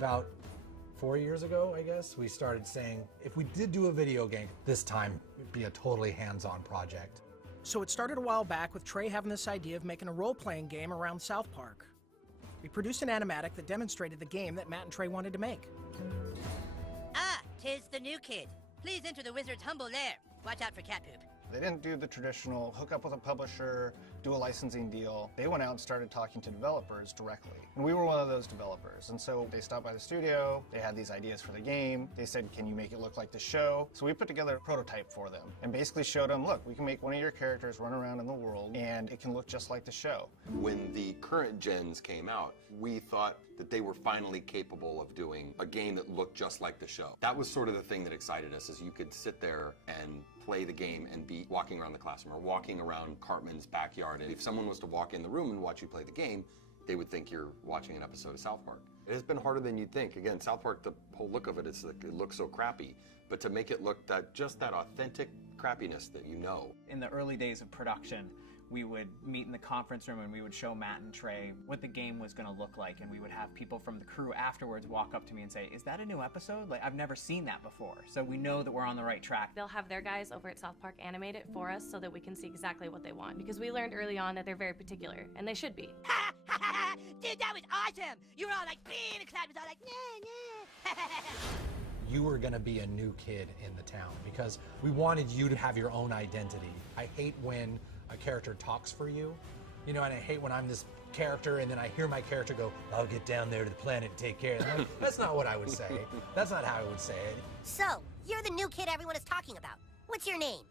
About 4 years ago, I guess, we started saying, if we did do a video game, this time it'd be a totally hands-on project. So it started a while back with Trey having this idea of making a role-playing game around South Park. We produced an animatic that demonstrated the game that Matt and Trey wanted to make. Ah, 'tis the new kid. Please enter the wizard's humble lair. Watch out for cat poop. They didn't do the traditional hook up with a publisher, do a licensing deal. They went out and started talking to developers directly. And we were one of those developers. And so they stopped by the studio, they had these ideas for the game. They said, can you make it look like the show? So we put together a prototype for them and basically showed them, look, we can make one of your characters run around in the world and it can look just like the show. When the current gens came out, we thought that they were finally capable of doing a game that looked just like the show. That was sort of the thing that excited us, is you could sit there and play the game and be walking around the classroom or walking around Cartman's backyard. And if someone was to walk in the room and watch you play the game, they would think you're watching an episode of South Park. It has been harder than you'd think. Again, South Park, the whole look of it is like, it looks so crappy. But to make it look just that authentic crappiness that you know. In the early days of production, we would meet in the conference room and we would show Matt and Trey what the game was going to look like, and we would have people from the crew afterwards walk up to me and say, is that a new episode? Like, I've never seen that before. So we know that we're on the right track. They'll have their guys over at South Park animate it for us so that we can see exactly what they want, because we learned early on that they're very particular, and they should be. Ha ha ha! Dude, that was awesome! You were all like, being the crowd was all like, nah, nah. You were gonna be a new kid in the town because we wanted you to have your own identity. I hate when a character talks for you, you know, and I hate when I'm this character and then I hear my character go, I'll get down there to the planet and take care of them. That's not what I would say. That's not how I would say it. So, you're the new kid everyone is talking about. What's your name?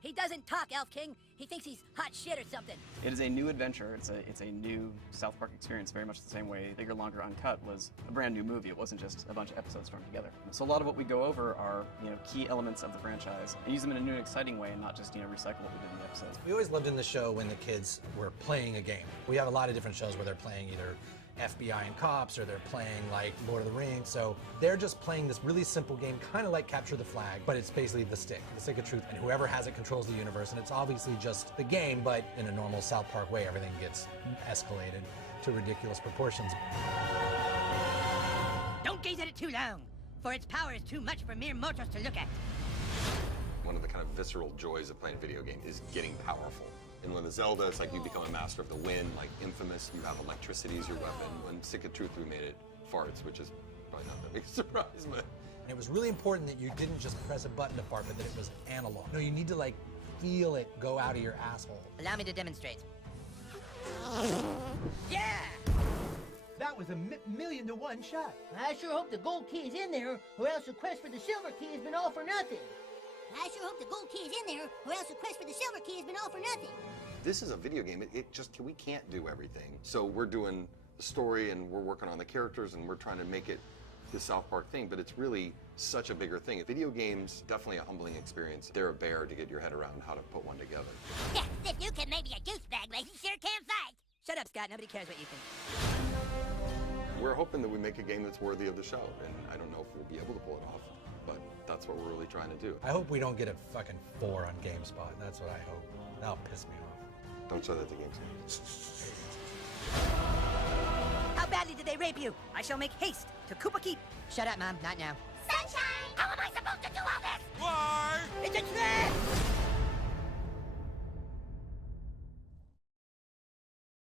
He doesn't talk, Elf King. He thinks he's hot shit or something. It is a new adventure. It's a new South Park experience, very much the same way Bigger, Longer, Uncut was a brand new movie. It wasn't just a bunch of episodes thrown together. So a lot of what we go over are, key elements of the franchise and use them in a new and exciting way and not just, recycle what we did in the episodes. We always lived in the show when the kids were playing a game. We have a lot of different shows where they're playing either FBI and cops, or they're playing like Lord of the Rings. So they're just playing this really simple game, kind of like Capture the Flag, but it's basically the stick of truth. And whoever has it controls the universe. And it's obviously just the game, but in a normal South Park way, everything gets escalated to ridiculous proportions. Don't gaze at it too long, for its power is too much for mere mortals to look at. One of the kind of visceral joys of playing a video game is getting powerful. And when the Zelda, it's like you become a master of the wind, like Infamous, you have electricity as your weapon. When Stick of Truth, we made it farts, which is probably not that big a surprise, but. And it was really important that you didn't just press a button to fart, but that it was analog. No, you need to like feel it go out of your asshole. Allow me to demonstrate. Yeah! That was a million to one shot. I sure hope the gold key is in there, or else the quest for the silver key has been all for nothing. I sure hope the gold key is in there, or else the quest for the silver key has been all for nothing. This is a video game. We can't do everything. So we're doing the story and we're working on the characters and we're trying to make it the South Park thing, but it's really such a bigger thing. Video games, definitely a humbling experience. They're a bear to get your head around how to put one together. Yeah, if you can maybe a douchebag, but he sure can fight. Shut up, Scott. Nobody cares what you think. We're hoping that we make a game that's worthy of the show, and I don't know if we'll be able to pull it off, but that's what we're really trying to do. I hope we don't get a fucking 4 on GameSpot. That's what I hope. That'll piss me off. Don't show that to GameSpot. How badly did they rape you? I shall make haste to Koopa Keep. Shut up, Mom. Not now. Sunshine! How am I supposed to do all this? Why? It's a trap!